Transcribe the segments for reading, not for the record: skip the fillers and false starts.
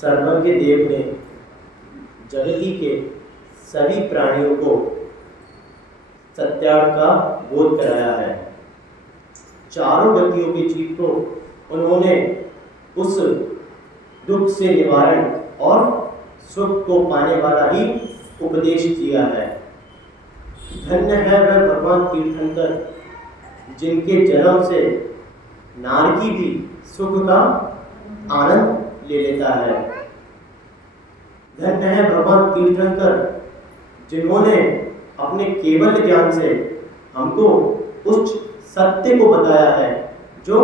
सर्वज्ञ देव ने जगती के सभी प्राणियों को सत्यार्थ का बोध कराया है। चारों गतियों के जीव को उन्होंने उस दुख से निवारण और सुख को पाने वाला ही उपदेश दिया है। धन्य है वह भगवान तीर्थंकर जिनके जन्म से नारकी भी सुख का आनंद ले लेता है। धन्य है भगवान तीर्थंकर जिन्होंने अपने केवल ज्ञान से हमको उस सत्य को बताया है जो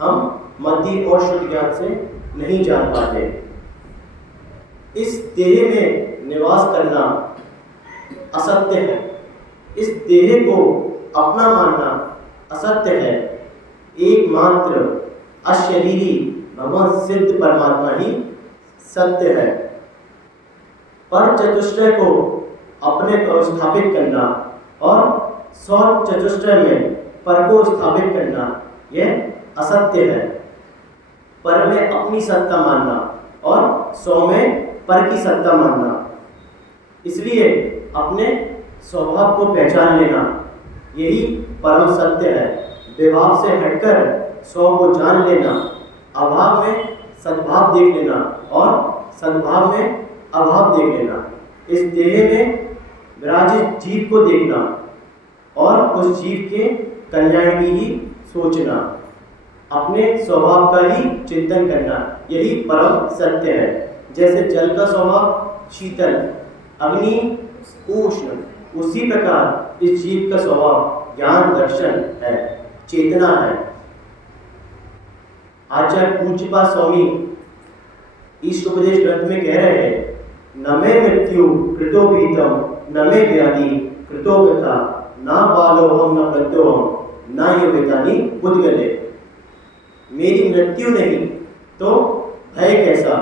हम मति और शुद्ध ज्ञान से नहीं जान पाते। इस देह में निवास करना असत्य है, इस देह को अपना मानना असत्य है। एकमात्र अशरीरी भगवान सिद्ध परमात्मा ही सत्य है। पर चतुष्टय को अपने को स्थापित करना और सौ चतुष्टय में पर को स्थापित करना यह असत्य है। पर में अपनी सत्ता मानना और सौ में पर की सत्ता मानना। इसलिए अपने स्वभाव को पहचान लेना यही परम सत्य है। विभाव से हटकर सौ को जान लेना, अभाव में सद्भाव देख लेना और सद्भाव में अभाव देख लेना। इस देह में विराजित जीव को देखना और उस जीव के कल्याण की ही सोचना, अपने स्वभाव का ही चिंतन करना यही परम सत्य है। जैसे जल का स्वभाव शीतल, अग्नि उष्ण, उसी प्रकार इस जीव का स्वभाव ज्ञान दर्शन है, चेतना है। आचार्य पूज्यपाद स्वामी ईष्ट उपदेश ग्रंथ में कह रहे हैं, न मे मृत्यु कृतो भीतम, न मे व्याधि कृतो व्यथा, न बालोहम न प्रत्योहम, न योगितानि उद्गले। मेरी मृत्यु नहीं तो भय कैसा,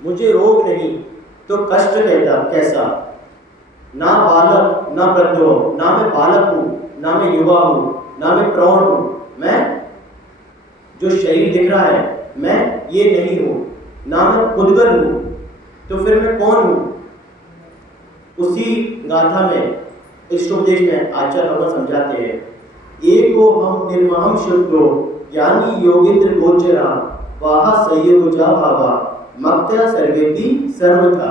मुझे रोग नहीं तो कष्ट कैसा, ना बालक ना प्रद्योह, ना मैं बालक हूँ, ना मैं युवा हूँ, ना मैं प्रौढ़ हूँ। मैं जो शरीर दिख रहा है मैं ये नहीं हूँ, ना मैं उद्गल हूँ, तो फिर मैं कौन हूँ? उसी गाथा में इष्टोपदेश में आचार्य भगवान समझाते हैं, एको हम निर्महम शुद्धो ज्ञानी योगेंद्र गोचरा वाहा संयोजा भावा मक्त्या सर्वेपि सर्वथा।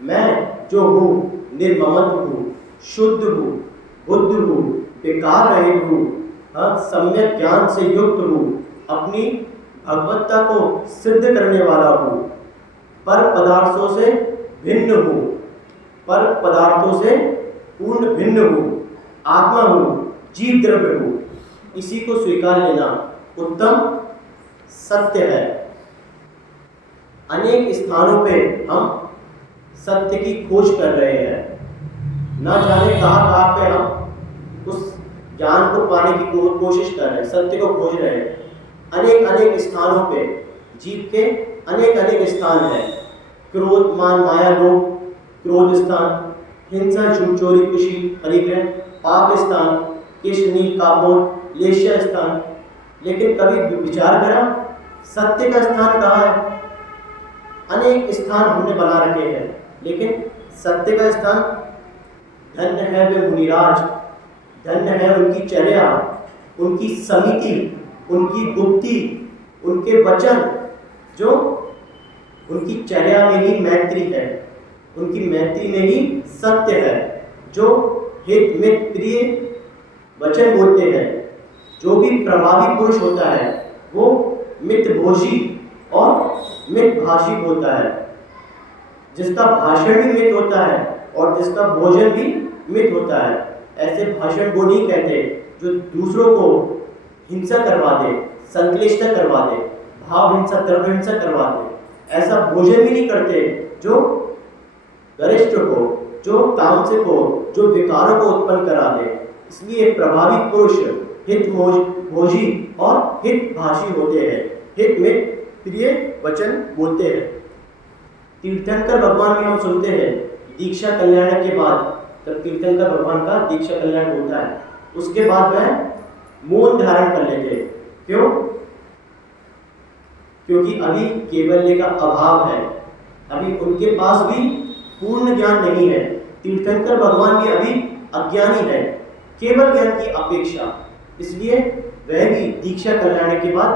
मैं जो हूँ निर्ममत हूँ, शुद्ध हूँ, बुद्ध हूँ, विकार रहित हूँ, सम्यक ज्ञान से युक्त हूँ, अपनी भगवत्ता को सिद्ध करने वाला हूँ, पर पदार्थों से भिन्न हूँ, पर पदार्थों से पूर्ण भिन्न हूँ, आत्मा हूँ, जीव द्रव्य हूँ। इसी को स्वीकार लेना उत्तम सत्य है। अनेक स्थानों पे हम सत्य की खोज कर रहे हैं, ना जाने कहाँ पे हम उस ज्ञान को पाने की कोशिश कर रहे हैं, सत्य को खोज रहे हैं। अनेक स्थानों पे जीव के अनेक स्थान हैं। क्रोध मान माया लोभ क्रोध स्थान, हिंसा झूठ चोरी खुशी परिग्रह पाप स्थान, केश नील कापोर लेश्य स्थान। लेकिन कभी विचार करा सत्य का स्थान कहाँ है? अनेक स्थान हमने बना रखे हैं, लेकिन सत्य का स्थान धन्य है वे मुनिराज, धन्य है उनकी चर्या, उनकी समिति, उनकी गुप्ती, उनके वचन, जो उनकी चर्या में ही मैत्री है, उनकी मैत्री में ही सत्य है, जो हित मित प्रिय वचन बोलते हैं। जो भी प्रभावी पुरुष होता है वो मितभोजी और मितभाषी होता है। जिसका भाषण भी मित होता है और जिसका भोजन भी मित होता है। ऐसे भाषण को नहीं कहते जो दूसरों को हिंसा करवा दे, संक्लिष्ट करवा दे, भाव हिंसा द्रव्य हिंसा करवा दे। ऐसा भोजन भी नहीं करते जो गरिष्ठ को, जो तामसिक को, जो विकारों को उत्पन्न करा दे। इसलिए प्रभावी पुरुष हित भोजी और हित भाषी होते हैं, हित में प्रिय वचन बोलते हैं। तीर्थंकर भगवान भी हम सुनते हैं दीक्षा कल्याण के बाद, तब तीर्थंकर भगवान का दीक्षा कल्याण होता है, उसके बाद वह मौन धारण कर लेते हैं। क्यों? क्योंकि अभी कैवल्य का अभाव है, अभी उनके पास भी पूर्ण ज्ञान नहीं है। तीर्थंकर भगवान भी अभी अज्ञानी है केवल ज्ञान की अपेक्षा, इसलिए वह भी दीक्षा कर लेने के बाद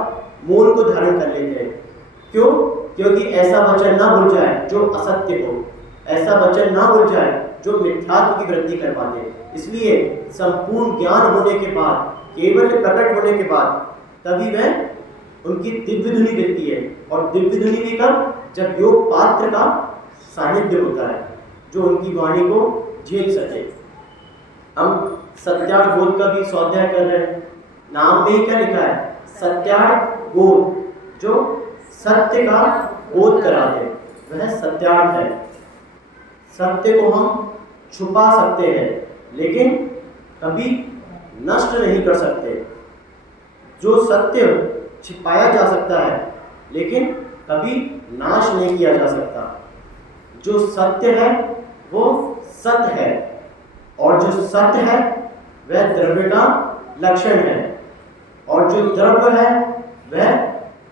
मूल को धारण कर लेते हैं। क्यों? क्योंकि ऐसा वचन ना भूल जाए जो असत्य हो, ऐसा वचन ना भूल जाए जो मिथ्यात्व की वृद्धि करवा दे। इसलिए संपूर्ण ज्ञान होने के बाद, केवल प्रकट होने के बाद, तभी वह उनकी दिव्य धुनि मिलती है। और दिव्य धुनि भी कब? जब योग पात्र का सानिध्य होता है जो उनकी वाणी को झेल सके। हम सत्यार्थ बोध का भी स्वाध्याय कर रहे हैं, नाम में ही क्या लिखा है? सत्यार्थ बोध, जो सत्य का बोध करा दे, वह सत्यार्थ है। सत्य को हम छुपा सकते हैं लेकिन कभी नष्ट नहीं कर सकते। जो सत्य छिपाया जा सकता है लेकिन कभी नाश नहीं किया जा सकता। जो सत्य है वो सत्य है, और जो सत्य है वह द्रव्य का लक्षण है, और जो द्रव्य है वह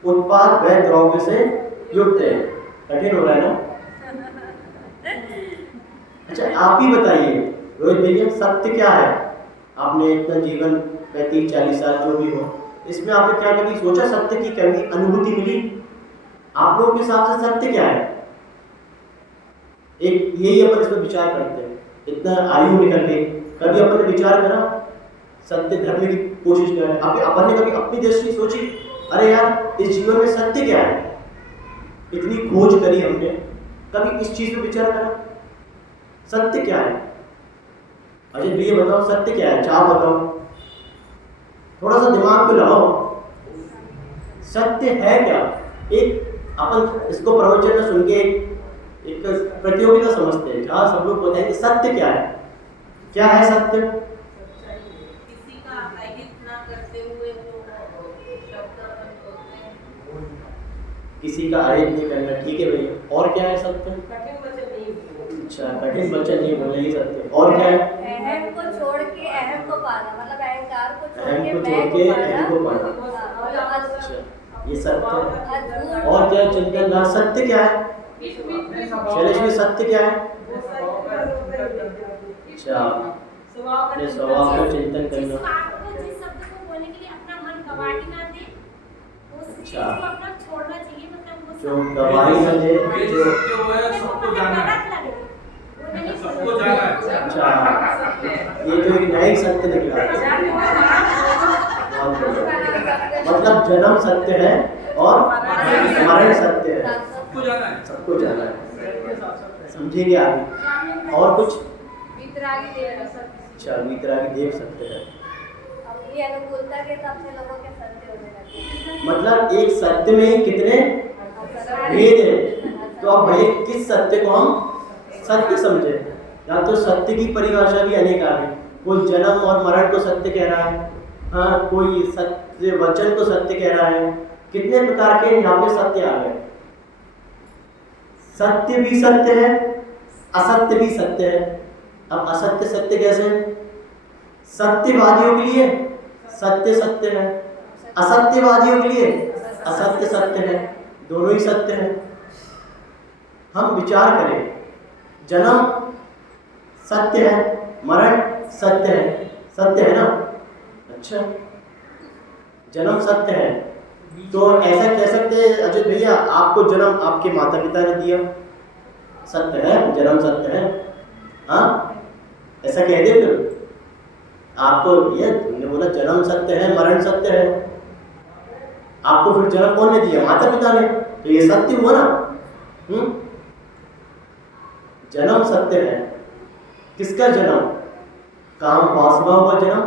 उत्पाद वह द्रव्य से युक्त है। कठिन हो रहा है ना? अच्छा, आप ही बताइए रोहित भैया, सत्य क्या है? आपने इतना जीवन 35-40 साल जो भी हो, इसमें आपने क्या कभी सोचा सत्य की कभी अनुभूति मिली? आप लोगों के हिसाब से सत्य क्या है? एक यही अपन इस पर विचार करते हैं, इतना आयु निकल गई, कभी अपन ने विचार करा सत्य धर्म की कोशिश कर रहे हैं? अपन ने कभी अपनी दृष्टि सोची, अरे यार इस जीवन में सत्य क्या है? इतनी खोज करी हमने, कभी इस चीज पर विचार करा सत्य क्या है? अजय भैया बताओ सत्य क्या है? चाह बताओ, थोड़ा सा दिमाग पे लगाओ, सत्य है क्या? एक अपन इसको प्रवचन में सुन के एक प्रतियोगिता समझते हैं जहाँ सब लोग बताएंगे सत्य क्या है। क्या है सत्य? किसी का अहित ना करते हुए जो शब्द अपन बोलते हैं, किसी का अहित नहीं करना, ठीक है भैया। और क्या है सत्य? कठिन वचन नहीं बोलना। अच्छा, कठिन वचन नहीं बोलना, ये सत्य है। और क्या है? अहम को छोड़ के अहम को पाना, मतलब अहंकार को छोड़ अहम के को मैं छोड़ को के पाना। अहम को पाना। अच्छा, ये सत्य है। और क्या है चिंतन दास, सत्य क्या है? शैलेश में सत्य क्या है? अच्छा, अपने स्वभाव का चिंतन करना। जिस शब्द को बोलने के लिए अपना मन गवाही ना दे, उस चीज को अपना छोड़ना चाहिए। मतलब वो जो गवाही न दे, जो सबको जाना है, सबको जाना है। अच्छा, ये जो एक नया सत्य निकला, मतलब जन्म सत्य है और मरण सत्य है, सबको जाना है। सबको जाना है। समझेंगे आगे? और कुछ? वितरागी देव सत्य। अच्छा, वितरागी देव सत्य है। अपनी अनुकूलता के हिसाब से लोगों के सत्य होने लगते हैं। मतलब एक सत्य में ही कितने भेद है, तो अब भाई किस सत्य को हम सत्य समझे? या तो सत्य की परिभाषा भी अनेक आ गई, कोई जन्म और मरण को सत्य कह रहा है, हाँ कोई सत्य वचन को सत्य कह रहा है, कितने प्रकार के यहाँ पे सत्य आ गए। सत्य भी सत्य है, असत्य भी सत्य है। अब असत्य सत्य कैसे? सत्यवादियों के लिए सत्य सत्य है, असत्यवादियों के लिए असत्य सत्य है, दोनों ही सत्य है। हम विचार करें, जन्म सत्य है, मरण सत्य है, सत्य है ना? अच्छा, जन्म सत्य है, तो ऐसा कह सकते हैं अजय भैया आपको जन्म आपके माता पिता ने दिया, सत्य है, जन्म सत्य है, हाँ ऐसा कह दे फिर आपको, ये तुमने बोला जन्म सत्य है मरण सत्य है, आपको फिर जन्म कौन ने दिया? माता पिता ने, तो ये सत्य हुआ ना? जन्म सत्य है, किसका जन्म? काम वासनाओं का जन्म,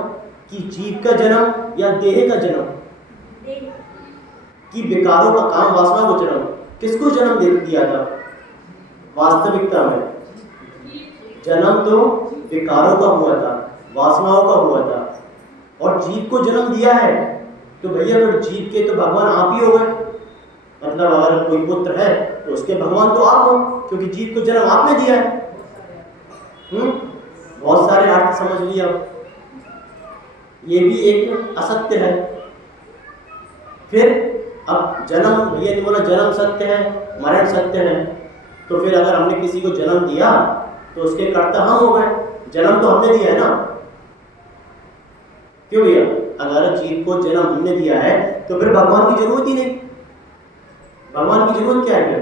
कि जीव का जन्म या देह का जन्म, कि विकारों का काम वासना को जन्म? किसको जन्म दे दिया था? वास्तविकता में जन्म तो विकारों का हुआ था, वासनाओं का हुआ था, और जीव को जन्म दिया है, तो भैया फिर जीव के तो भगवान आप ही हो गए। मतलब अगर कोई पुत्र है तो उसके भगवान तो आप हो, क्योंकि जीव को जन्म आपने दिया है। बहुत सारे अर्थ समझ लिया। ये भी एक असत्य है। फिर अब जन्म, भैया ने बोला जन्म सत्य है, मरण सत्य है, तो फिर अगर हमने किसी को जन्म दिया तो उसके कर्ता हम हो गए, जन्म तो हमने दिया है ना। क्यों भैया? अगर जीव को जन्म हमने दिया है तो फिर भगवान की जरूरत ही नहीं। भगवान की जरूरत क्या है?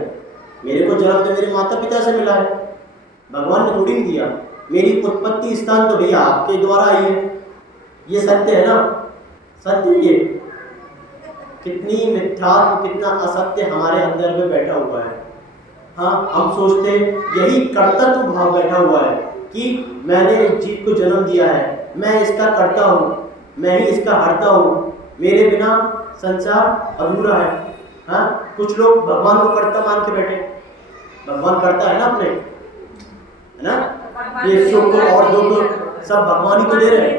मेरे को जन्म तो मेरे माता पिता से मिला है, भगवान ने थोड़ी नहीं दिया। मेरी उत्पत्ति स्थान तो भैया आपके द्वारा आई है, ये सत्य है ना, सत्य। ये कितनी मिथ्या, कितना असत्य हमारे अंदर में बैठा हुआ है। हाँ, हम सोचते यही कर्तव्य भाव बैठा हुआ है कि मैंने इस जीव को जन्म दिया है, मैं इसका कर्ता हूँ, मैं ही इसका हर्ता हूँ, मेरे बिना संसार अधूरा है। हाँ, कुछ लोग भगवान को कर्ता मान के बैठे, भगवान करता है ना अपने, है ना, ये सुख और दुख सब भगवान ही को दे रहे हैं।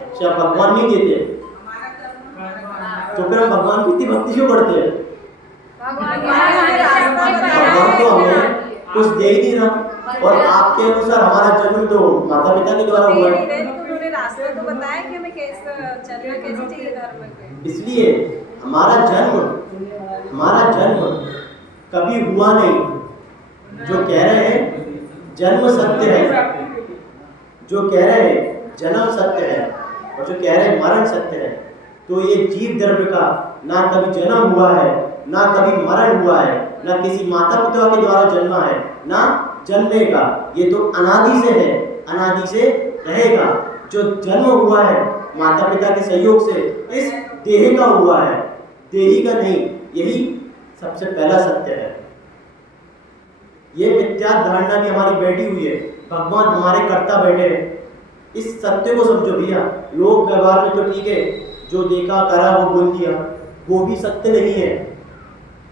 अच्छा, भगवान नहीं देते तो फिर हम भगवान की इतनी भक्ति क्यों करते हैं? भगवान तो हमें कुछ दे ही नहीं रहा, और आपके अनुसार हमारा जन्म तो माता पिता के द्वारा हुआ है। उन्होंने रास्ता तो बताया कि हमें कैसे चलना, कैसे चाहिए धर्म पे। इसलिए हमारा जन्म कभी हुआ नहीं। जो कह रहे हैं जन्म सत्य है, जो कह रहे हैं जन्म सत्य है, और जो कह रहे हैं मरण सत्य है, तो ये जीव द्रव्य का ना कभी जन्म हुआ है, ना कभी मरण हुआ है, ना किसी माता पिता के द्वारा जन्मा है, ना जन्मेगा। ये तो अनादि से है, अनादि से रहेगा। जो जन्म हुआ है माता पिता के सहयोग से, इस देह का हुआ है, देही का नहीं। यही सबसे पहला सत्य है। ये मिथ्या धारणा भी हमारी बैठी हुई है, भगवान हमारे कर्ता बैठे हैं। इस सत्य को समझो भैया। लोक व्यवहार में तो ठीक है, जो देखा करा वो बोल दिया, वो भी सत्य नहीं है।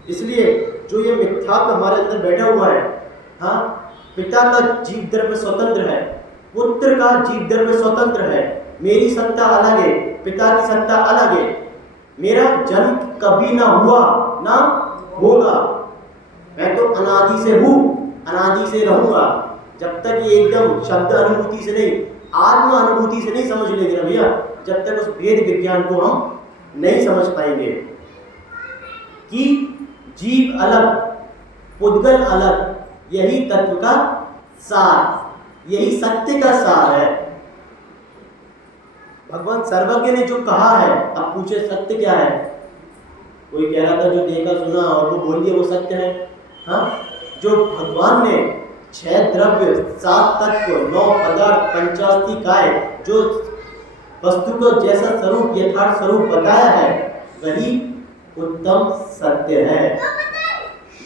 इसलिए जो ये मिथ्या हमारे अंदर बैठा हुआ है, हाँ, पिता का जीव द्रव्य स्वतंत्र है, पुत्र का जीव द्रव्य स्वतंत्र है, मेरी सत्ता अलग है, पिता की सत्ता अलग है, मेरा जन्म कभी ना हुआ ना होगा, मैं तो अनादि से हूँ, अनादि से रहूंगा। जब तक ये एकदम शब्द अनुभूति से नहीं, आत्म अनुभूति से नहीं समझ लेंगे ना भैया, जब तक उस वेद विज्ञान को हम नहीं समझ पाएंगे कि जीव अलग, पुद्गल अलग, यही तत्व का सार, यही सत्य का सार है। भगवान सर्वज्ञ ने जो कहा है, अब पूछे सत्य क्या है? कोई कह रहा था जो देखा सुना और वो बोल दिया वो सत्य है। हाँ, जो भगवान ने 6 द्रव्य, 7 तत्व, 9 पदार्थ, 85 काय, जो वस्तु को जैसा स्वरूप, यथार्थ स्वरूप बताया है, वही उत्तम सत्य है।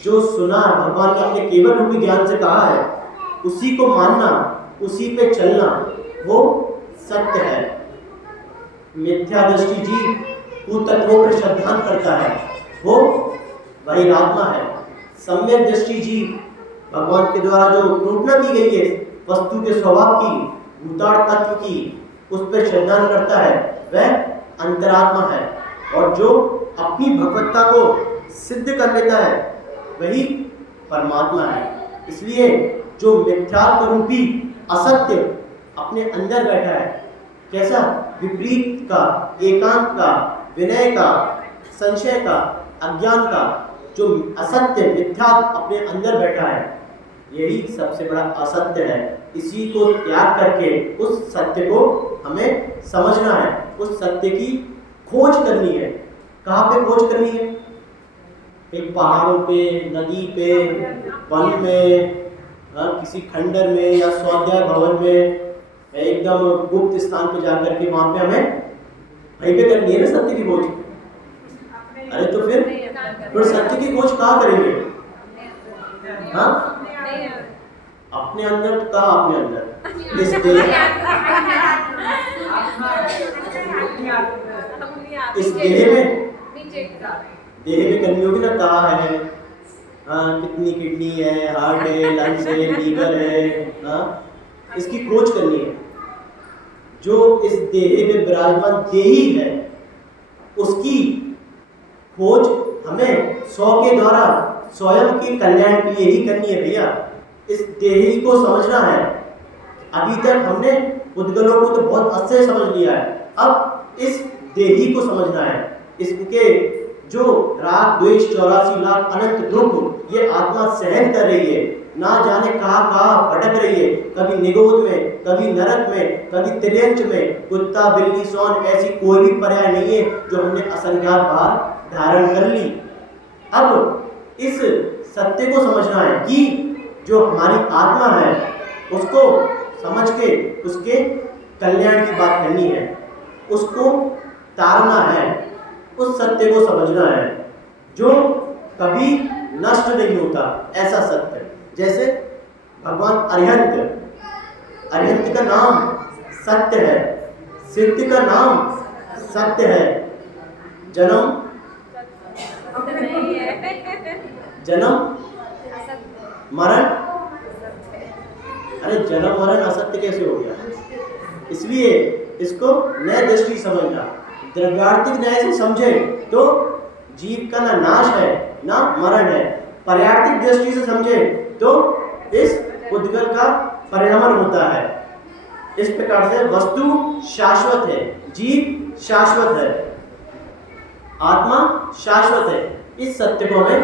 जो सुना भगवान ने अपने केवल रूपी ज्ञान से कहा है, उसी को मानना, उसी पे चलना, वो सत्य है। मिथ्या दृष्टि जीव तत्वों पर श्रद्धान करता है, वो बहिरात्मा है। सम्यक दृष्टि जीव भगवान के द्वारा जो कल्पना की गई है वस्तु के स्वभाव की, भूतार्थ तत्व की, उस पर श्रद्धान करता है, वह अंतरात्मा है। और जो अपनी भगवत्ता को सिद्ध कर लेता है, वही परमात्मा है। इसलिए जो मिथ्यात्व रूपी असत्य अपने अंदर बैठा है, कैसा विपरीत का, एकांत का, विनय का, संशय का, अज्ञान का, जो असत्य मिथ्या अपने अंदर बैठा है, यही सबसे बड़ा असत्य है। इसी को त्याग करके उस सत्य को हमें समझना है, उस सत्य की खोज करनी है। कहाँ पे खोज करनी है? एक पहाड़ों पे, नदी पे, वन में, किसी खंडर में या स्वाध्याय भवन में, एकदम गुप्त स्थान पे जाकर के वहां पे हमें वहीं पे करनी है ना सत्य की खोज। अरे तो फिर सत्य की खोज कहाँ करेंगे? हाँ, अपने अंदर। कहाँ अपने अंदर? इस देह में, देह में करनी होगी ना। कहाँ है? हाँ, कितनी किडनी है, हार्ट है, लंग्स है, लीवर है, हाँ, इसकी खोज करनी है। जो इस देह में विराजमान देही है, उसकी खोज हमें 100 के द्वारा स्वयं के कल्याण के लिए ही करनी है भैया। इस देही को समझना है। अभी तक हमने उद्गलों को तो बहुत अच्छे से समझ लिया है, अब इस देही को समझना है। इसके जो राग द्वेष 84 लाख अनंत दुख ये आत्मा सहन कर रही है, ना जाने कहाँ भटक रही है, कभी निगोद में, कभी नरक में, कभी त्रियंच में। कुत्ता बिल्ली सौन ऐसी कोई भी पर्याय नहीं है जो हमने असंख्यात बार धारण कर ली। अब इस सत्य को समझना है कि जो हमारी आत्मा है उसको समझ के उसके कल्याण की बात करनी है, उसको तारना है, उस सत्य को समझना है जो कभी नष्ट नहीं होता, ऐसा सत्य। जैसे भगवान अरिहंत का नाम सत्य है, सिद्ध का नाम सत्य है, जन्म मरण, अरे जन्म मरण असत्य कैसे हो गया? इसलिए इसको नए दृष्टि समझना, द्रव्यार्थिक न्याय से समझे तो जीव का ना नाश है ना मरण है, पर्यार्थिक दृष्टि से समझे तो इस उद्गल का परिणमन होता है। इस प्रकार से वस्तु शाश्वत है, जीव शाश्वत है, आत्मा शाश्वत है। इस सत्य को हमें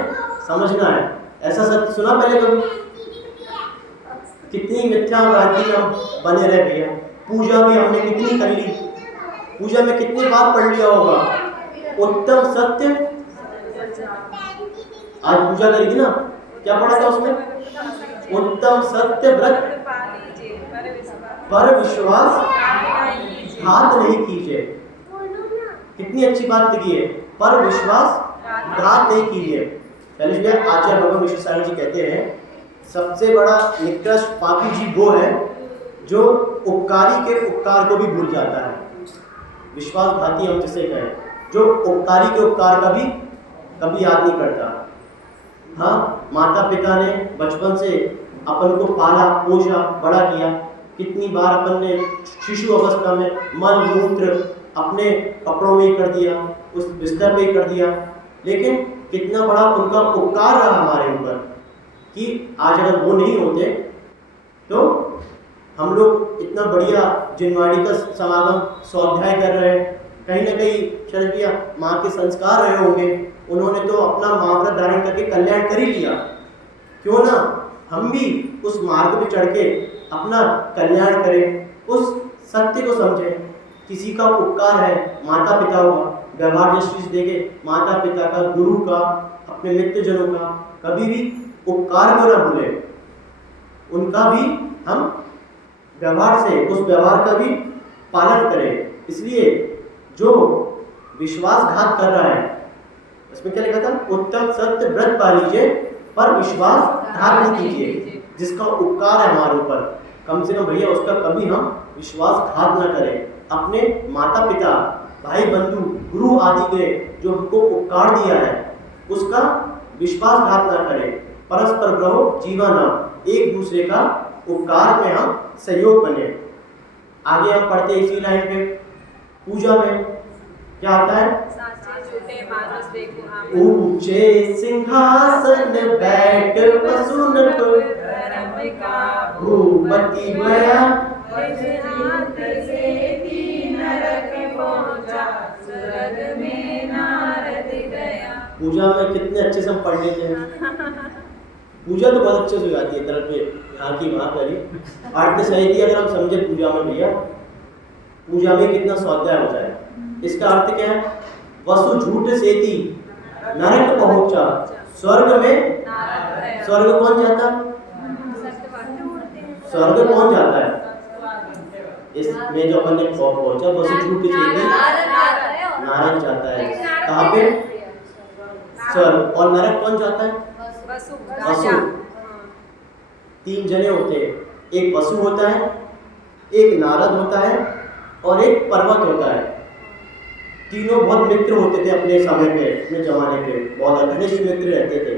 समझना है। ऐसा सत्य सुना पहले कभी? कितनी मिथ्या भ्रांति हम बने रह भैया। पूजा भी हमने कितनी कर ली, पूजा में कितनी बार पढ़ लिया होगा उत्तम सत्य। आज पूजा करेगी ना, क्या पढ़ा था उसमें? उत्तम सत्य व्रत पर विश्वास घात नहीं कीजिए। कितनी अच्छी बात लिखी है, पर विश्वास घात नहीं कीजिए। पहले आचार्य भगवान विश्वेश्वर जी कहते हैं सबसे बड़ा निकृष्ट पापी जीव वो है जो उपकारी के उपकार को भी भूल जाता है। विश्वासघाती हम जिसे कहें, जो उपकारी के उपकार का भी कभी याद नहीं करता। हाँ, माता पिता ने बचपन से अपन को पाला पोषा बड़ा किया, कितनी बार अपन ने शिशु अवस्था में मल मूत्र अपने कपड़ों में ही कर दिया, उस बिस्तर पे ही कर दिया, लेकिन कितना बड़ा उनका उपकार रहा हमारे ऊपर कि आज अगर वो नहीं होते तो हम लोग इतना बढ़िया जिनवाड़ी का समागम स्वाध्याय कर रहे हैं। कहीं ना कहीं शरद भैया माँ के संस्कार रहे होंगे, उन्होंने तो अपना महाव्रत धारण करके कल्याण कर ही लिया, क्यों ना हम भी उस मार्ग पे चढ़ के अपना कल्याण करें, उस सत्य को समझें। किसी का उपकार है माता पिता का, व्यवहार दृष्टि से देखे माता पिता का, गुरु का, अपने मित्रजनों का, कभी भी उपकार को ना भूले, उनका भी हम व्यवहार से उस व्यवहार का भी पालन करें। इसलिए जो विश्वासघात कर रहा है, इसमें क्या लिखा था? उत्तम सत्य व्रत पा लीजिए पर विश्वासघात नहीं कीजिए। जिसका उपकार है हमारे ऊपर, कम से कम भैया उसका कभी हम विश्वासघात ना करें। अपने माता पिता, भाई बंधु, गुरु आदि के जो हमको उपकार दिया है उसका विश्वासघात ना करें। परस्पर ग्रहो जीवाना, एक दूसरे का उपकार में हम सहयोग बने। आगे हम पढ़ते इसी लाइन पे, पूजा में क्या आता है? ऊंचे सिंहासन बैठ वसुनत भूपति गया, पूजा में कितने अच्छे से हम पढ़ लेते हैं। पूजा तो बहुत अच्छे से हो जाती है, तरफ पे यहाँ की वहाँ करी आरती सही थी। अगर हम समझे पूजा में भैया, पूजा में कितना स्वाध्याय हो जाए। इसका अर्थ क्या है? वसु झूठ सेती नरक पहुंचा, स्वर्ग में स्वर्ग कौन जाता? स्वर्ग कौन जाता है? इसमें जो अपन ने पहुंचा वसु झूठ सेती नारद जाता है। कहाँ पे? स्वर्ग। और नरक कौन जाता है? वसु। तीन जने होते हैं, एक वसु होता है, एक नारद होता है और एक पर्वत होता है। तीनों बहुत मित्र होते थे अपने समय पे, अपने जमाने पे बहुत घनिष्ठ मित्र रहते थे।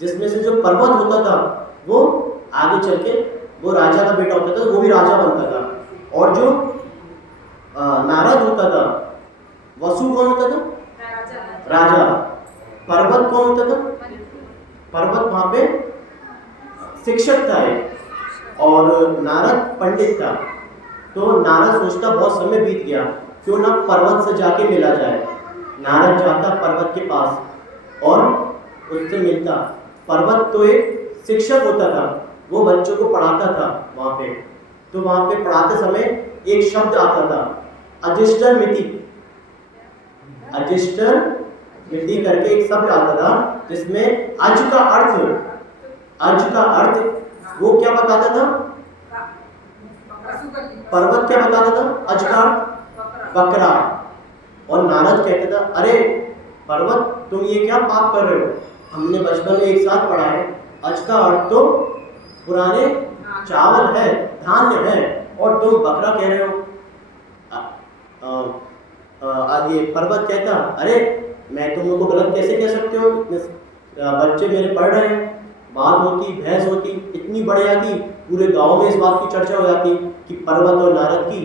जिसमें से जो पर्वत होता था वो आगे चल के वो राजा का बेटा होता था, वो भी राजा बनता था। और जो नारद होता था, वसु कौन होता था? राजा। पर्वत कौन होता था? पर्वत वहां पे शिक्षक था और नारद पंडित था। तो नारद सोचता बहुत समय बीत गया, क्यों ना पर्वत से जाके मिला जाए। नारद जाता पर्वत के पास और उससे मिलता। पर्वत तो एक शिक्षक होता था, वो बच्चों को पढ़ाता था वहाँ पे। तो वहाँ पे पढ़ाते समय एक शब्द आता था, अजिष्टर मिति। अजिष्टर मिति करके एक शब्द आता था, जिसमें अज का अर्थ वो क्या बताता था? पर्वत क्या बताता था? अज का बकरा। और नारद कहता था, अरे पर्वत तुम ये क्या पाप कर रहे हो? हमने बचपन में एक साथ पढ़ा है, अज का अर्थ तो पुराने चावल है, धान्य है, और तुम बकरा कह रहे हो। ये पर्वत कहता, अरे मैं तुम लोग को गलत कैसे कह सकते हो? इतने बच्चे मेरे पढ़ रहे हैं, बात होती, बहस होती, इतनी बढ़ जाती, पूरे गांव में इस बात की चर्चा हो जाती कि पर्वत और नारद की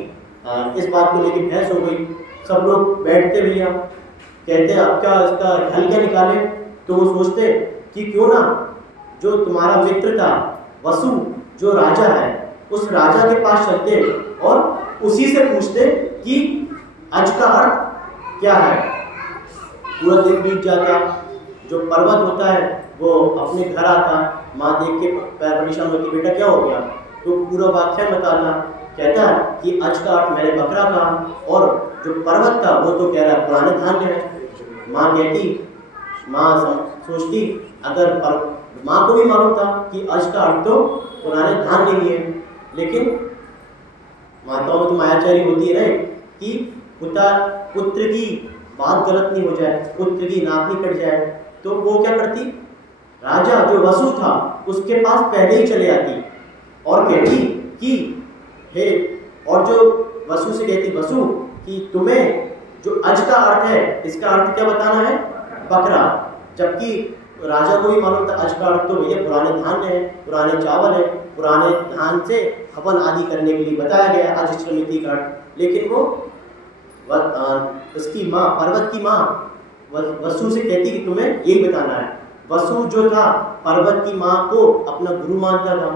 इस बात को लेकर बहस हो गई। सब लोग बैठते भैया, कहते अब क्या इसका हल क्या निकाले? तो वो सोचते कि क्यों ना जो तुम्हारा मित्र था वसु, जो राजा है, उस राजा के पास चलते और उसी से पूछते कि आज का अर्थ क्या है। पूरा दिन बीत जाता, जो पर्वत होता है वो अपने घर आता, माँ देख के परेशान होती, बेटा क्या हो गया? तो पूरा वाक्य बताना, कहता कि आज का अर्थ मैंने बकरा कहा, और जो पर्वत था वो तो कह रहा पुराने धान्य है। माँ कहती, माँ सोचती, अगर माँ को भी मालूम था कि आज का अर्थ तो पुराने धान्य ही है, लेकिन माताओं में तो मायाचारी होती है कि पुत्र की बात गलत नहीं हो जाए, पुत्र की नाक नहीं कट जाए। तो वो क्या करती, राजा जो वसु था उसके पास पहले ही चले आती और कहती कि हे, और जो वसु से कहती, वसु कि तुम्हें जो अज का अर्थ है, इसका अर्थ क्या बताना है? बकरा। जबकि राजा को भी मालूम था अज का अर्थ तो भैया पुराने धान्य है, पुराने चावल है, पुराने धान से हवन आदि करने के लिए बताया गया अजिष्टर मिति का अर्थ। लेकिन वो उसकी माँ, पर्वत की माँ वसु से कहती कि तुम्हें यही बताना है। वसु जो था पर्वत की माँ को अपना गुरु मानता था।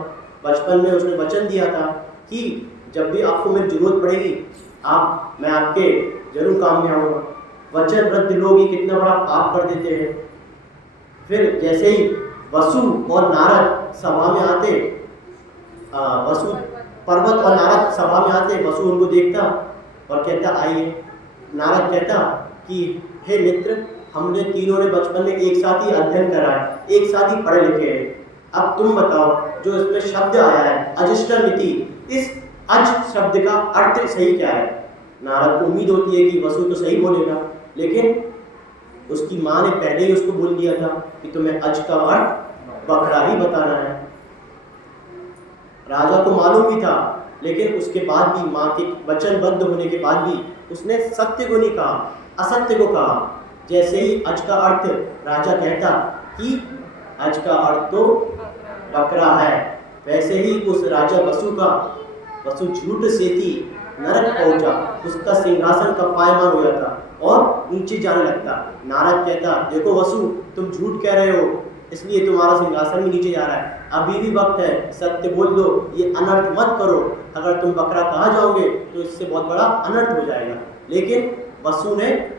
बचपन में उसने वचन दिया था कि जब भी आपको मेरी जरूरत पड़ेगी मैं आपके जरूर काम में आऊँगा। वचन वृद्ध लोग ही कितना बड़ा पाप कर देते हैं। फिर जैसे ही वसु और नारद सभा में आते, वसु पर्वत और नारद सभा में आते, वसु उनको देखता और कहता आइए। नारद कहता कि हे मित्र, हमने तीनों ने बचपन में एक साथ ही अध्ययन करा है, एक साथ ही पढ़े लिखे हैं। अब तुम बताओ, जो इसमें शब्द आया है अजिष्टर मिति, इस अज शब्द का अर्थ सही क्या है? नारद को उम्मीद होती है कि वसु तो सही बोलेगा, लेकिन उसकी माँ ने पहले ही उसको बोल दिया था कि तुम्हें अज का अर्थ बकरा ही बताना है। राजा को मालूम भी था, लेकिन उसके बाद भी माँ के वचनबद्ध होने के बाद भी उसने सत्य को नहीं कहा, असत्य को कहा। जैसे ही अज का अर्थ राजा कहता कि अज का अर्थ तो बकरा है, वैसे ही उस राजा वसु झूठ से थी नरक पहुंचा, उसका सिंहासन का पायमान हो जाता और नीचे जाने लगता। नारद कहता, देखो वसु, तुम झूठ कह रहे हो, इसलिए तुम्हारा सिंहासन भी नीचे जा रहा है। अभी भी वक्त है, सत्य बोल दो, ये अनर्थ मत करो। अगर तुम बकरा कहा जाओगे तो इससे बहुत बड़ा अनर्थ हो जाएगा। लेकिन वसु ने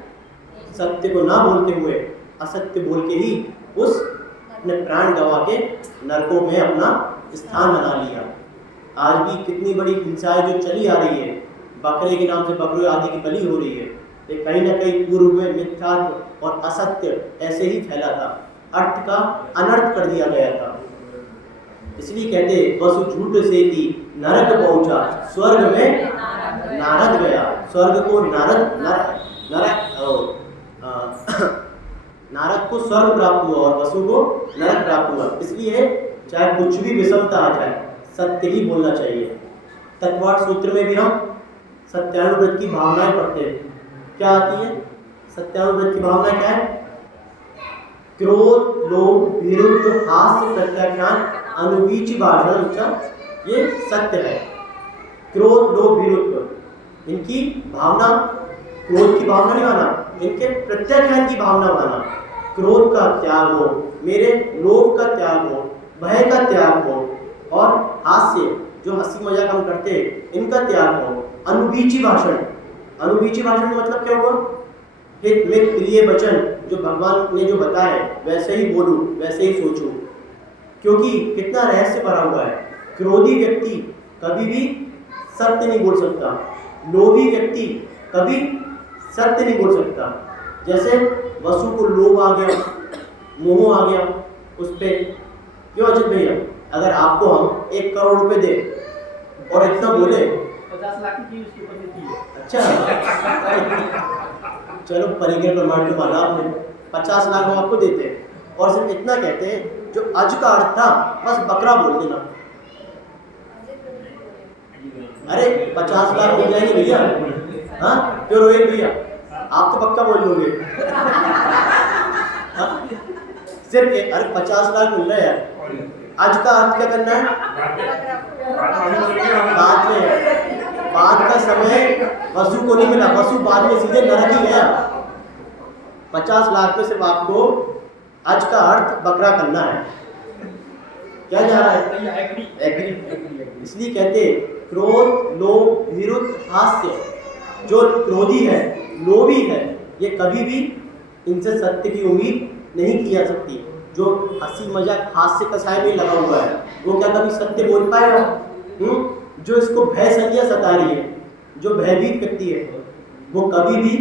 सत्य को ना बोलते हुए असत्य बोल के ही उस अपने प्राण गंवा के नरकों में अपना स्थान बना लिया। आज भी कितनी बड़ी हिंसाएं जो चली आ रही है, बकरे के नाम से बकरे आदि की बलि हो रही है, ये कहीं ना कहीं पूर्व में मिथ्यात्व और असत्य ऐसे ही फैला था, अर्थ का अनर्थ कर दिया गया था। इसलिए कहते वसु झूठ से थी नरक पहुंचा, स्वर्ग में नारद गया। स्वर्ग को नारद को स्वर्ग प्राप्त हुआ और वसु को नरक प्राप्त हुआ। इसलिए चाहे कुछ भी विषमता आ जाए, सत्य ही बोलना चाहिए। तत्वार्थ सूत्र में भी हम सत्यानुव्रत की भावनाएं पढ़ते हैं। क्या आती है सत्यानुव्रत की भावना? क्या है? क्रोध, लोभ, विरुद्ध, हास्य, प्रत्याख्यान, अनुवीच भाषण, ये सत्य है। क्रोध, लोभ, विरुद्ध, इनकी भावना, क्रोध की भावना नहीं आना, इनके प्रत्याख्यान की भावना बनाना। क्रोध का त्याग हो, मेरे लोभ का त्याग हो, भय का त्याग हो, और हास्य, जो हंसी मजाक हम करते हैं, इनका त्याग हो। अनुवीची भाषण, अनुवीची भाषण का मतलब क्या हुआ? हित में प्रिय वचन जो भगवान ने जो बताया है वैसे ही बोलूं, वैसे ही सोचूं, क्योंकि कितना रहस्य भरा हुआ है। क्रोधी व्यक्ति कभी भी सत्य नहीं बोल सकता, लोभी व्यक्ति कभी सत्य नहीं बोल सकता। जैसे वसु को लोभ आ गया, मोह आ गया उस पे। क्यों अजित भैया, अगर आपको हम 1 करोड़ रुपए दे और इतना बोले 50 लाख की उसकी ऊपर देती है। अच्छा चलो परिग्रह प्रमाण तो माना आपने, 50 लाख हम आपको देते हैं और सिर्फ इतना कहते हैं जो अज का अर्थ था बस बकरा बोल देना। अरे 50 लाख मिल जाएंगे भैया। हाँ क्यों रोहित भैया, आप तो पक्का बोल लोगे। हाँ? सिर्फ अरे 50 लाख मिल रहा है यार, आज का अर्थ क्या करना है? बाद में, बाद का समय वसु को नहीं मिला, वसु बाद में सीधे नरक ही गया। 50 लाख में सिर्फ आपको आज का अर्थ बकरा करना है। क्या जा रहा है? एग्री। इसलिए कहते क्रोध, लोभ, विरुद्ध, हास्य, जो क्रोधी है, लोभी है, ये कभी भी इनसे सत्य की उम्मीद नहीं की जा सकती। जो हंसी मजाक हास्य कसाय में लगा हुआ है वो क्या कभी सत्य बोल पाएगा? जो इसको भय संज्ञा सता रही है, जो भयभीत व्यक्ति है, वो कभी भी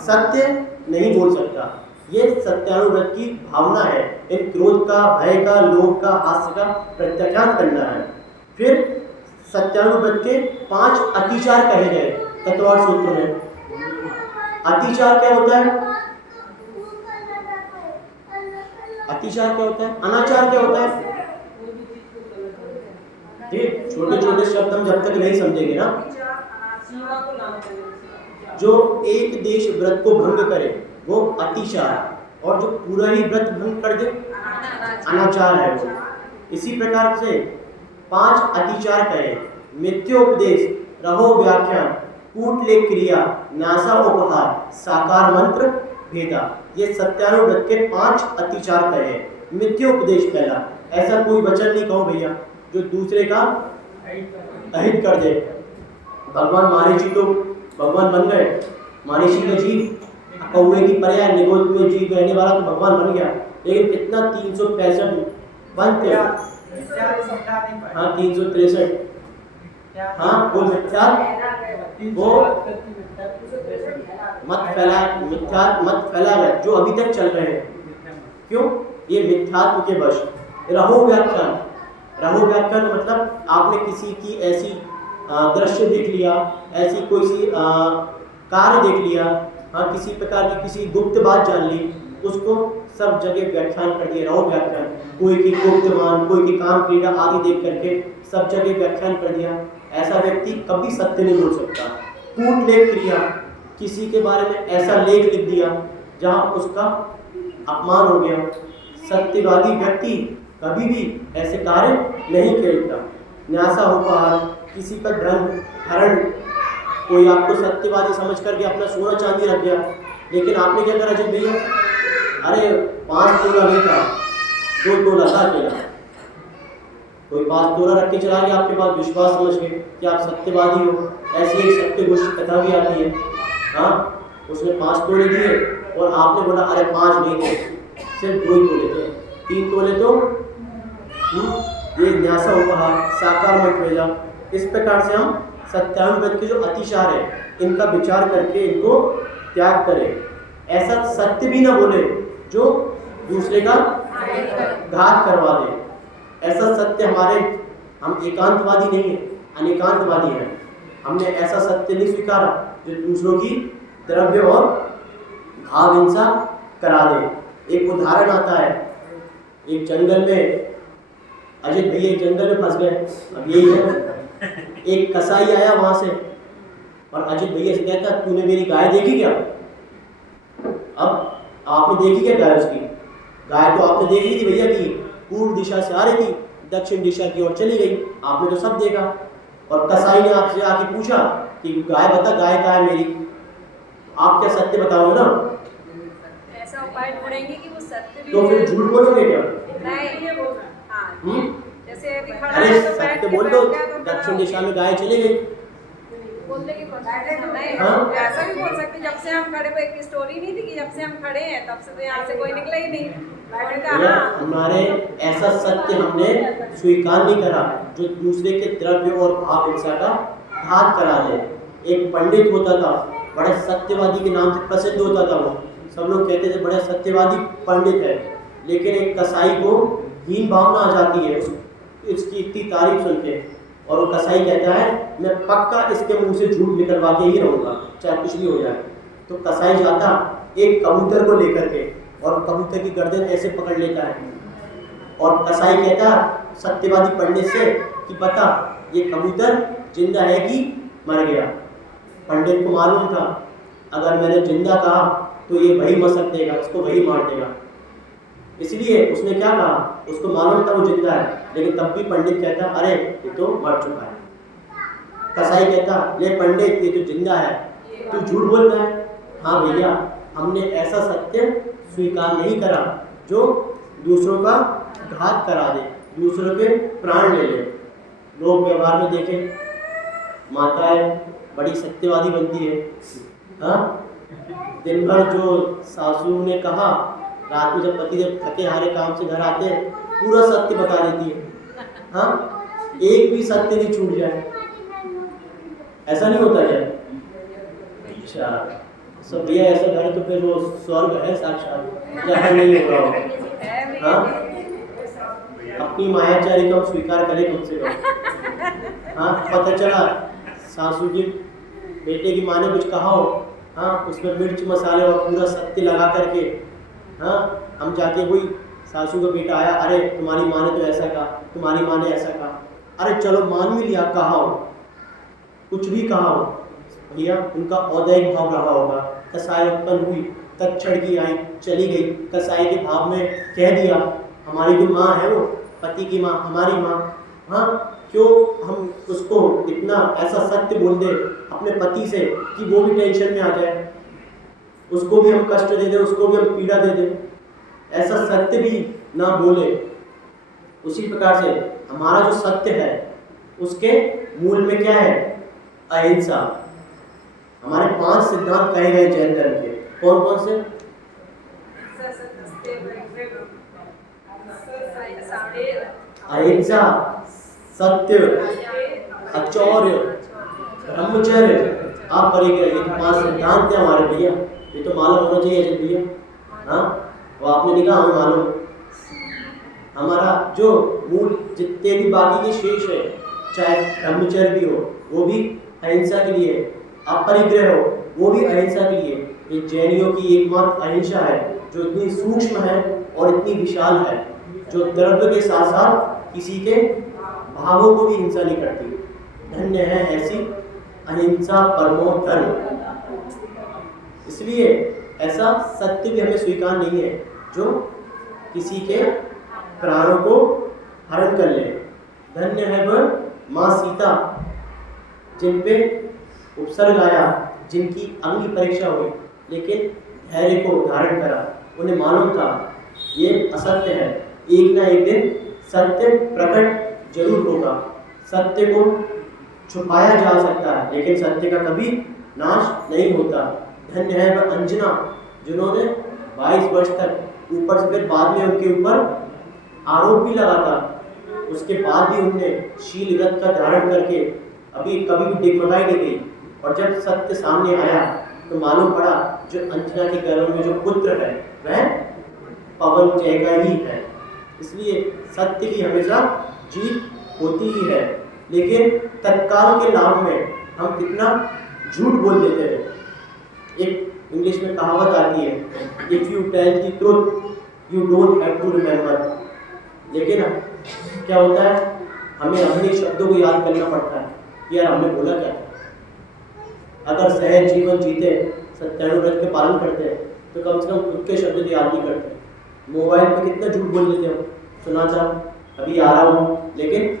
सत्य नहीं बोल सकता। ये सत्यानुव्रत की भावना है, इन क्रोध का, भय का, लोभ का, हास्य का प्रत्याख्यान करना है। फिर सत्यानुव्रत के 5 अतिचार कहे गए तत्वार्थ सूत्र में। अतिचार क्या होता है? अतिचार क्या होता है? अनाचार क्या होता है? ठीक, छोटे छोटे शब्द हम जब तक नहीं समझेंगे ना, जो एक देश व्रत को भंग करे वो अतिचार, और जो पूरा ही व्रत भंग कर दे अनाचार है वो। इसी प्रकार से 5 अतिचार कहे: मिथ्योपदेश, रहो व्याख्यान, कूटलेख क्रिया, नासा उपहार, साकार मंत्र, भेदा। ये सत्यानुव्रत के 5 अतिचार कहे। मिथ्योपदेश पहला, ऐसा कोई वचन नहीं कहो भैया जो दूसरे का अहित कर दे। भगवान मारीची तो भगवान बन गए, मारीची का जीव कौवे की पर्याय निगोद में जीव रहने वाला तो भगवान बन गया, लेकिन कितना 365 बनते। हाँ 363। हाँ वो मिथ्या, वो मिथ्यात्व मत फैला है जो अभी तक चल रहे हैं। क्यों? ये मिथ्यात्व के वश। रहो व्याख्यान, रहो व्याख्यान मतलब आपने किसी की ऐसी दृश्य देख लिया, ऐसी कोई सी कार्य देख लिया, हाँ किसी प्रकार की किसी गुप्त बात जान ली, उसको सब जगह व्याख्यान कर दिया। रहो व्याख्यान, कोई की गुप्तमान, कोई की काम क्रीड़ा आदि देख करके सब जगह व्याख्यान कर दिया। ऐसा व्यक्ति कभी सत्य नहीं बोल सकता। कूटलेख क्रिया, किसी के बारे में ऐसा लेख लिख दिया जहाँ उसका अपमान हो गया। सत्यवादी व्यक्ति कभी भी ऐसे कार्य नहीं करता। न्यासा उपहार, किसी का धन हरण, कोई आपको सत्यवादी समझ करके अपना सोना चांदी रख गया, लेकिन आपने क्या करा? जब भैया अरे 5 तोला नहीं था, 2 तोला था अकेला। कोई 5 तोला रख के चला गया आपके पास, विश्वास समझ के कि आप सत्यवादी हो। ऐसी एक सत्य गोष्ठी कथा भी आती है। हाँ उसने 5 तोले दिए और आपने बोला अरे 5 नहीं थे, सिर्फ 2 तोले थे, 3 तोले तो ये न्यासा उपहार, साकार मंत्र भेजा। इस प्रकार से हम सत्यानुव्रत के जो अतिचार है इनका विचार करके इनको त्याग करें। ऐसा सत्य भी ना बोले जो दूसरे का घात करवा दे। ऐसा सत्य हमारे, हम एकांतवादी नहीं है, अनेकांतवादी हैं। हमने ऐसा सत्य नहीं स्वीकारा जो दूसरों की द्रव्य और भाव हिंसा करा दे। एक उदाहरण आता है, एक जंगल में अजित भैया जंगल में फंस गए, अब यही है। एक कसाई आया वहां से और अजित भैया से कहता तूने मेरी गाय देखी क्या? अब आपने देखी क्या गाय? उसकी गाय तो आपने देख ली थी भैया की पूर्व दिशा से आ रही थी, दक्षिण दिशा की ओर चली गई, आपने तो सब देखा। और कसाई ने आपसे आके पूछा कि गाय बता, गाय कहाँ है मेरी? आप क्या सत्य बताओगे ना? ऐसा उपाय ढूंढेंगे कि वो सत्य भी तो फिर झूठ बोलोगे क्या? नहीं, जैसे अभी खड़ा अरे है तो सत्य बोल दो, दक्षिण दिशा में गाय चली गई। बोलने की कोशिश नहीं हाँ? ऐसा भी बोल सकते जब से हम खड़े हुए, एक स्टोरी नहीं थी कि जब से हम खड़े हैं तब से तो यहाँ से कोई निकला ही नहीं। मैंने कहा भैया, हाँ, हमारे ऐसा सत्य हमने स्वीकार नहीं करा जो दूसरे के द्रव्य और भाव हिंसा का घात करा दे। एक पंडित होता था, बड़ा सत्यवादी के नाम से प्रसिद्ध होता था, वो सब लोग कहते थे बड़ा सत्यवादी पंडित है, लेकिन एक कसाई को हीन भावना आ जाती है इसकी इतनी तारीफ सुन के, और वो कसाई कहता है मैं पक्का इसके मुंह से झूठ निकलवा के ही रहूँगा चाहे कुछ भी हो जाए। तो कसाई जाता एक कबूतर को लेकर के और कबूतर की गर्दन ऐसे पकड़ लेता है, और कसाई कहता सत्यवादी पंडित से कि बता ये कबूतर जिंदा है कि मर गया। पंडित को मालूम था अगर मैंने जिंदा कहा तो ये वही मसक देगा, इसको वही मार देगा, इसलिए उसने क्या कहा, उसको मालूम था वो जिंदा है, लेकिन तब भी पंडित कहता अरे ये तो मर चुका है। कसाई कहता ले पंडित ये तो जिंदा है, तू झूठ बोल रहा है। हाँ भैया, हमने ऐसा सत्य स्वीकार नहीं करा जो दूसरों का घात करा दे, दूसरों के प्राण ले ले। लोग व्यवहार में देखें, माताएं बड़ी सत्यवादी बनती है, हाँ दिन भर जो सासू ने कहा, रात में जब पति जब थके हारे काम से घर आते हैं पूरा सत्य बता देती है, हाँ एक भी सत्य नहीं छूट जाए। ऐसा नहीं होता क्या? अच्छा सब भैया ऐसा घर है तो फिर वो स्वर्ग है साक्षात, जहाँ नहीं हो रहा हो। हाँ अपनी मायाचारी को हम स्वीकार करें कम से कम। हाँ पता चला सासू जी बेटे की माँ ने कुछ कहा हो, हाँ उसमें मिर्च मसाले और पूरा सत्य लगा करके, हाँ हम जाके वही सासू का बेटा आया, अरे तुम्हारी माँ ने तो ऐसा कहा, तुम्हारी माँ ने ऐसा कहा, अरे चलो मान भी लिया, कहा हो कुछ भी कहा हो, भैया उनका औदैहिक भाव रहा होगा, कसाई उत्पन्न हुई, तक्षण की आई चली गई, कसाई के भाव में कह दिया हमारी जो माँ है वो पति की माँ हमारी माँ, हाँ क्यों हम उसको इतना ऐसा सत्य बोल दे अपने पति से कि वो भी टेंशन में आ जाए, उसको भी हम कष्ट दे दे, उसको भी हम पीड़ा दे दे, ऐसा सत्य भी ना बोले। उसी प्रकार से हमारा जो सत्य है उसके मूल में क्या है? अहिंसा। हमारे 5 सिद्धांत कहे गए जैन धर्म के, कौन कौन से? अहिंसा, सत्य, अचौर्य, ब्रह्मचर्य, अपरिग्रह, ये 5 सिद्धांत है हमारे भैया, ये तो मालूम होना चाहिए जब भैया, हाँ वो आपने लिखा हमें मालूम। हमारा जो मूल जितने भी बाकी के शेष है, चाहे ब्रह्मचर्य भी हो वो भी अहिंसा के लिए, अपरिग्रह हो वो भी अहिंसा के लिए। ये जैनियों की एकमात्र अहिंसा है जो इतनी सूक्ष्म है और इतनी विशाल है, जो द्रव्य के साथ साथ किसी के भावों को भी हिंसा नहीं करती। धन्य है ऐसी अहिंसा परमो धर्म। इसलिए ऐसा सत्य भी हमें स्वीकार नहीं है जो किसी के प्राणों को हरण कर ले। धन्य है वह माँ सीता जिन पे उपसर्ग आया, जिनकी अग्नि परीक्षा हुई, लेकिन धैर्य को धारण करा। उन्हें मालूम था ये असत्य है, एक ना एक दिन सत्य प्रकट जरूर होगा। सत्य को छुपाया जा सकता है लेकिन सत्य का कभी नाश नहीं होता। धन्य है वह अंजना जिन्होंने 22 वर्ष तक ऊपर से फिर बाद में उनके ऊपर आरोप भी लगा था, उसके बाद भी उनने शील व्रत का धारण करके अभी कभी भी डिगमगाई नहीं गई। और जब सत्य सामने आया तो मालूम पड़ा जो अंजना के गर्भ में जो पुत्र है वह पवन जय का ही है। इसलिए सत्य की हमेशा जीत होती ही है, लेकिन तत्काल के लाभ में हम कितना झूठ बोल देते हैं। एक इंग्लिश में कहावत आती है, if you tell the truth you don't have to remember. लेकिन क्या होता है, हमें अपने शब्दों को याद करना पड़ता है कि यार हमने बोला क्या था। अगर सहज जीवन जीते, सत्यानुव्रत के पालन करते हैं तो कम से कम खुद के शब्द याद नहीं करते। मोबाइल पे कितना झूठ बोल देते हो, सुना था अभी आ रहा हूँ, लेकिन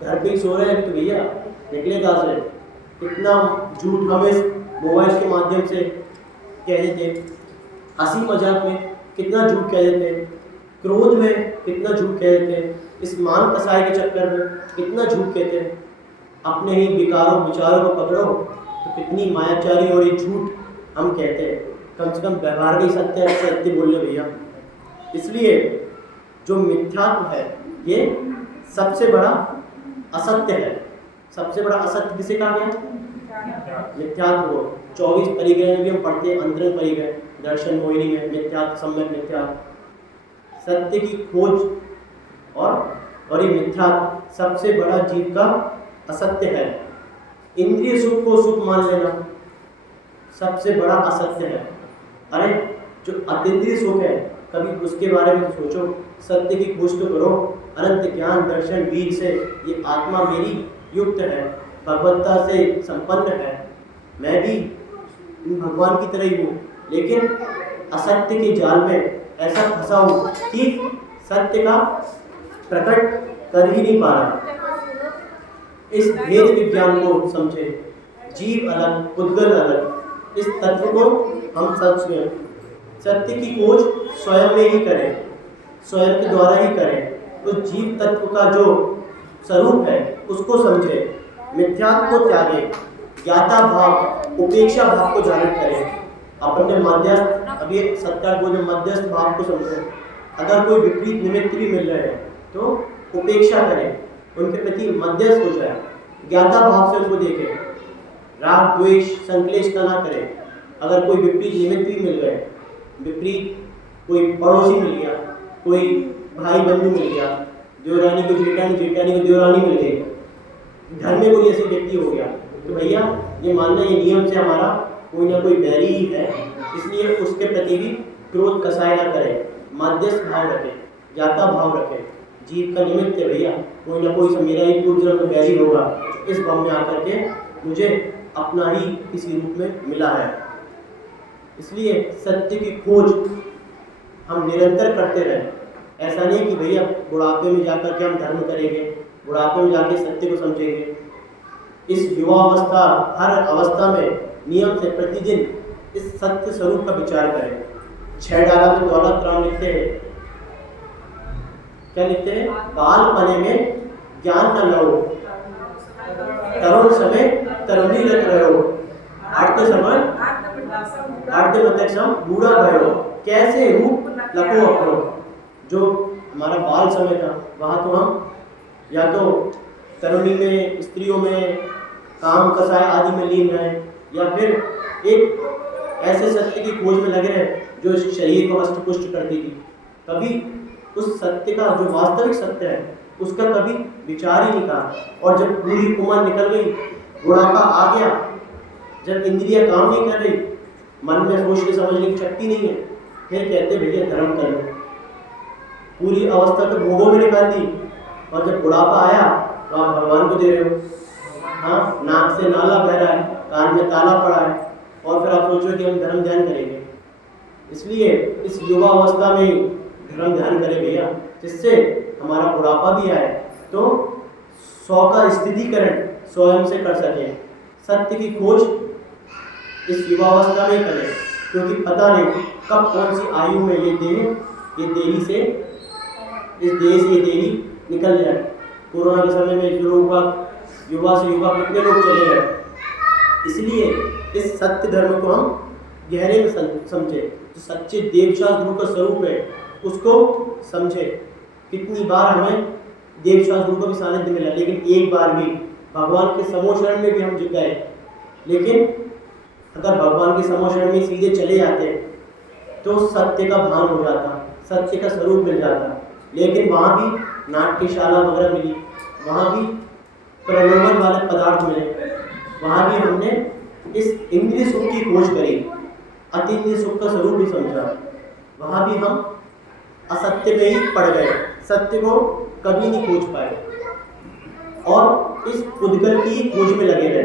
घर पे ही सो रहे हैं तो भैया निकले कहाँ से। कितना झूठ हमें मोबाइल के माध्यम से कह देते, हंसी मजाक में कितना झूठ कह देते, क्रोध में कितना झूठ कह देते, इस मान कसाई के चक्कर में कितना झूठ कहते हैं। अपने ही विकारों विचारों को पकड़ो तो कितनी मायाचारी और ये झूठ हम कहते हैं। कम से कम व्यवहार भी सत्य सत्य बोल ले भैया। इसलिए जो मिथ्यात्व है ये सबसे बड़ा असत्य है। सबसे बड़ा असत्य किसे कहा गया? मिथ्यात्व को। 24 परिग्रह में भी हम पढ़ते हैं, अंतरंग परिग्रह, दर्शन मोहिनी में मिथ्यात्व, सम्यक मिथ्यात्व, सत्य की खोज और ये मिथ्यात्व सबसे बड़ा जीव का असत्य है। इंद्रिय सुख को सुख मान लेना सबसे बड़ा असत्य है। अरे जो अतीन्द्रिय सुख है कभी उसके बारे में तो सोचो, सत्य की खोज तो करो। अनंत ज्ञान दर्शन वीर से ये आत्मा मेरी युक्त है, भगवत्ता से संपन्न है, मैं भी भगवान की तरह ही हूँ, लेकिन असत्य के जाल में ऐसा फंसा हूँ कि सत्य का प्रकट कर ही नहीं पा रहा। इस भेद विज्ञान को समझे, जीव अलग पुद्गल अलग, इस तत्व को हम सत्य की खोज स्वयं में ही करें, स्वयं के द्वारा ही करें। तो जीव तत्व का जो स्वरूप है उसको समझे, मिथ्यात्व को त्यागे, ज्ञाता भाव उपेक्षा भाव को जागृत करें। अपन ने मध्यस्थ अभी सत्ता को जो मध्यस्थ भाव को समझे। अगर कोई विपरीत निमित्त भी मिल रहे हैं तो उपेक्षा करें, उनके प्रति मध्यस्थ हो जाए, ज्ञाता भाव से उनको देखें, राग द्वेष संक्लेश का ना करें। अगर कोई विपरीत निमित्त भी मिल गए, विपरीत कोई पड़ोसी मिल गया, कोई भाई बंधु मिल गया, देवरानी को जेठानी, जेठानी को देवरानी मिल गई, घर में कोई ऐसे व्यक्ति हो गया, तो भैया ये मानना ये नियम से हमारा कोई ना कोई बैरी ही है, इसलिए उसके प्रति भी क्रोध कसाय ना करें, मध्यस्थ भाव रखें, ज्ञाता भाव रखें। जीव का निमित्त है भैया, कोई ना कोई मेरा ही पूर्व जन्म में बैरी होगा, इस भव में आकर के मुझे अपना ही किसी रूप में मिला है। इसलिए सत्य की खोज हम निरंतर करते रहें। ऐसा नहीं कि भैया बुढ़ापे में जाकर के हम धर्म करेंगे, बुढ़ापे में जाके सत्य को समझेंगे। इस युवा अवस्था हर अवस्था में नियम से प्रतिदिन इस सत्य स्वरूप का विचार करें। 6 डाला में दौलत राम लिखते हैं, क्या लिखते हैं? बालपने में ज्ञान न लो, तरुण समय तरुणी रत रहो, आर्त समय आर्त मतलब सम बूढ़ा भयो, कैसे रूप लखो अपनो। जो हमारा बाल समय था वहाँ तो हम या तो तरुणी में, स्त्रियों में, काम कसाय आदि में लीन रहे, या फिर एक ऐसे सत्य की खोज में लगे रहे जो इस शरीर को हष्ट पुष्ट करती थी। कभी उस सत्य का जो वास्तविक सत्य है उसका कभी विचार ही नहीं करा। और जब पूरी उम्र निकल गई, बुढ़ापा आ गया, जब इंद्रियां काम नहीं कर रही, मन में सोच के समझने की शक्ति नहीं है, फिर कहते भैया धर्म कर लो। पूरी अवस्था तो भोगों में निकाल दी, और जब बुढ़ापा आया तो आप भगवान को दे रहे हो। हाँ, नाक से नाला बह रहा है, कान में ताला पड़ा है, और फिर आप सोच रहे हो कि हम धर्म ध्यान करेंगे। इसलिए इस युवा अवस्था में ही धर्म ध्यान करें भैया, जिससे हमारा बुढ़ापा भी आए तो 100 का स्थितिकरण स्वयं से कर सकें। सत्य की खोज इस युवा अवस्था में करें, क्योंकि पता नहीं कब कौन सी आयु में ये देही से इस देह से ये देही निकल जाए। कोरोना के समय में जो लोग युवा से युवा कितने लोग चले गए। इसलिए इस सत्य धर्म को हम गहरे में समझे, जो सच्चे देवशास्त्र गुरु का स्वरूप है उसको समझे। कितनी बार हमें देवशास्त्र गुरु का भी सानिध्य मिला, लेकिन एक बार भी भगवान के समोशरण में भी हम जुट गए। लेकिन अगर भगवान के समोशरण में सीधे चले जाते तो सत्य का भान हो जाता, सत्य का स्वरूप मिल जाता। लेकिन वहाँ भी नाट्यशाला वगैरह मिली, वहाँ भी प्रलोभन वाले पदार्थ मिले, वहाँ भी हमने इस इंद्रिय सुख की खोज करी, अतीन्द्रिय सुख का स्वरूप भी समझा। वहाँ भी हम असत्य में ही पड़ गए, सत्य को कभी नहीं खोज पाए, और इस पुद्गल की खोज में लगे रहे।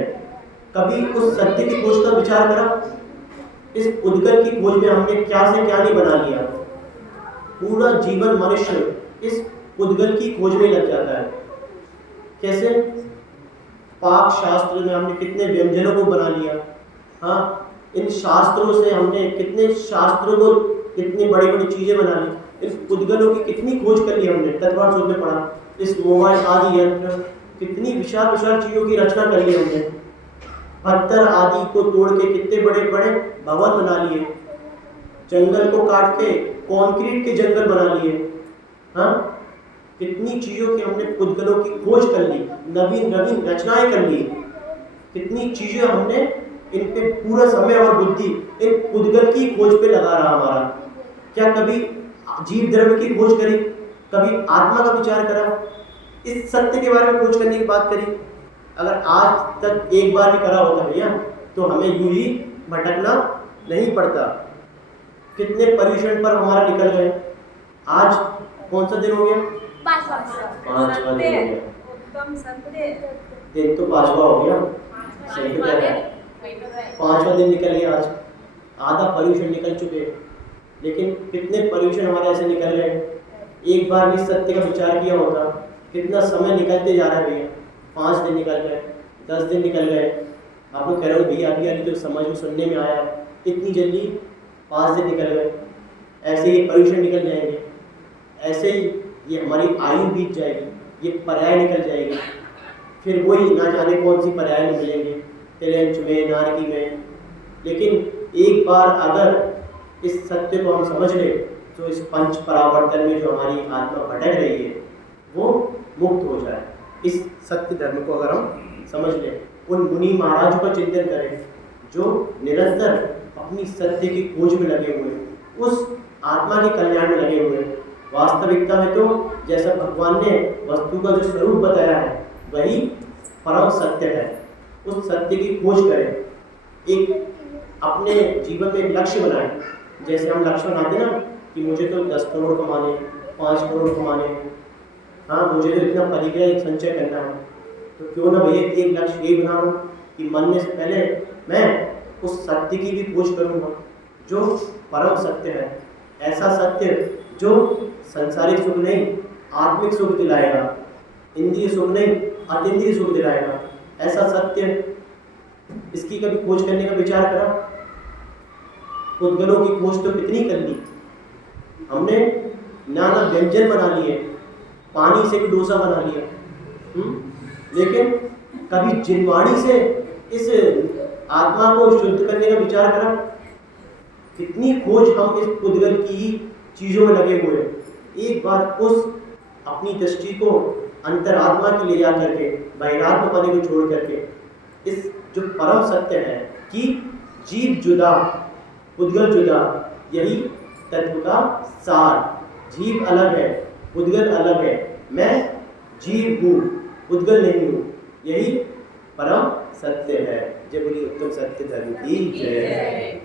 कभी उस सत्य की खोज का विचार करा? इस पुद्गल की खोज में हमने क्या से क्या नहीं बना लिया। पूरा जीवन मनुष्य इस पुद्गल की खोज में लग जाता है। कैसे? पाक शास्त्र में हमने कितने व्यंजनों को बना लिया। हाँ, इन शास्त्रों से हमने कितने शास्त्रों को, कितनी बड़ी बड़ी चीजें बना ली। इस पुद्गलों की कितनी खोज कर ली हमने। तत्वार्थ में पढ़ा, इस मोबाइल आदि यंत्र, कितनी विशाल विशाल चीज़ों की रचना करी है हमने। पत्थर आदि को तोड़ के कितने बड़े बड़े भवन बना लिए, जंगल को काट के कंक्रीट के जंगल बना लिए। हाँ, कितनी चीज़ों की हमने पुद्गलों की खोज कर ली, नवीन नवीन रचनाएं कर ली। कितनी चीज़ें हमने इन पे पूरा समय और बुद्धि इन पुद्गल की खोज पे लगा रहा हमारा। क्या कभी जीव द्रव्य की खोज करी, कभी आत्मा का विचार करा, इस सत्य के बारे में खोज करने की बात करी? अगर आज तक एक बार भी करा होता भैया तो हमें यूं ही भटकना नहीं पड़ता। कितने पर्यूषण पर हमारा निकल गए। आज कौन सा दिन हो गया? पांचवा दिन हो गया। एकदम सत्य। दिन तो पांचवा हो गया, सही तो कह रहा है। पांचवा दिन निकल गया आज, आधा पर्यूषण निकल चुके हैं। लेकिन कितने पर्यूषण हमारे ऐसे निकल गए, एक बार भी सत्य का विचार किया होता। कितना समय निकलते जा रहा है भैया। 5 दिन निकल गए, 10 दिन निकल गए। आप लोग कह रहे हो भैया अभी अभी तो समझ में सुनने में आया, इतनी जल्दी 5 दिन निकल गए। ऐसे ही पर्यूषण निकल जाएंगे, ऐसे ही ये हमारी आयु बीत जाएगी, ये पर्याय निकल जाएगी। फिर वही ना जाने कौन सी पर्याय में मिलेंगे, तिरंच में, नारकी में। लेकिन एक बार अगर इस सत्य को हम समझ ले तो इस पंच परावर्तन में जो हमारी आत्मा भटक रही है वो मुक्त हो जाए। इस सत्य धर्म को अगर हम समझ लें, उन मुनि महाराजों का चिंतन करें जो निरंतर अपनी सत्य की खोज में लगे हुए हैं, उस आत्मा के कल्याण में लगे हुए हैं। वास्तविकता में तो जैसा भगवान ने वस्तु का जो स्वरूप बताया है वही परम सत्य है। उस सत्य की खोज करें, एक अपने जीवन में एक लक्ष्य बनाएं। जैसे हम लक्ष्य बनाते ना कि मुझे तो 10 करोड़ कमाने, 5 करोड़ कमाने, हाँ मुझे तो इतना परिग्रह संचय करना है। तो क्यों ना भैया एक लक्ष्य ये बनाऊं कि मरने से पहले मैं उस सत्य की भी खोज करूँगा जो परम सत्य है। ऐसा सत्य जो संसारिक सुख नहीं आत्मिक सुख दिलाएगा, इंद्रिय सुख नहीं अतीन्द्रिय सुख दिलाएगा। ऐसा सत्य, इसकी कभी खोज करने का विचार करा? पुद्गलों की खोज तो कितनी कर ली हमने, नाना व्यंजन बना लिए, पानी से भी डोसा बना लिया। लेकिन कभी जिनवाणी से इस आत्मा को शुद्ध करने का विचार करा? कितनी खोज हम इस पुद्गल की ही चीज़ों में लगे हुए हैं। एक बार उस अपनी दृष्टि को अंतरात्मा की ले जा करके, बहिरात्मा पाने को छोड़ करके इस जो परम सत्य है कि जीव जुदा पुद्गल जुदा, यही तत्व का सार। जीव अलग है, पुद्गल अलग है, मैं जीव हूँ, पुद्गल नहीं हूँ, यही परम सत्य है। जय बोली उत्तम सत्य धर्म की जय।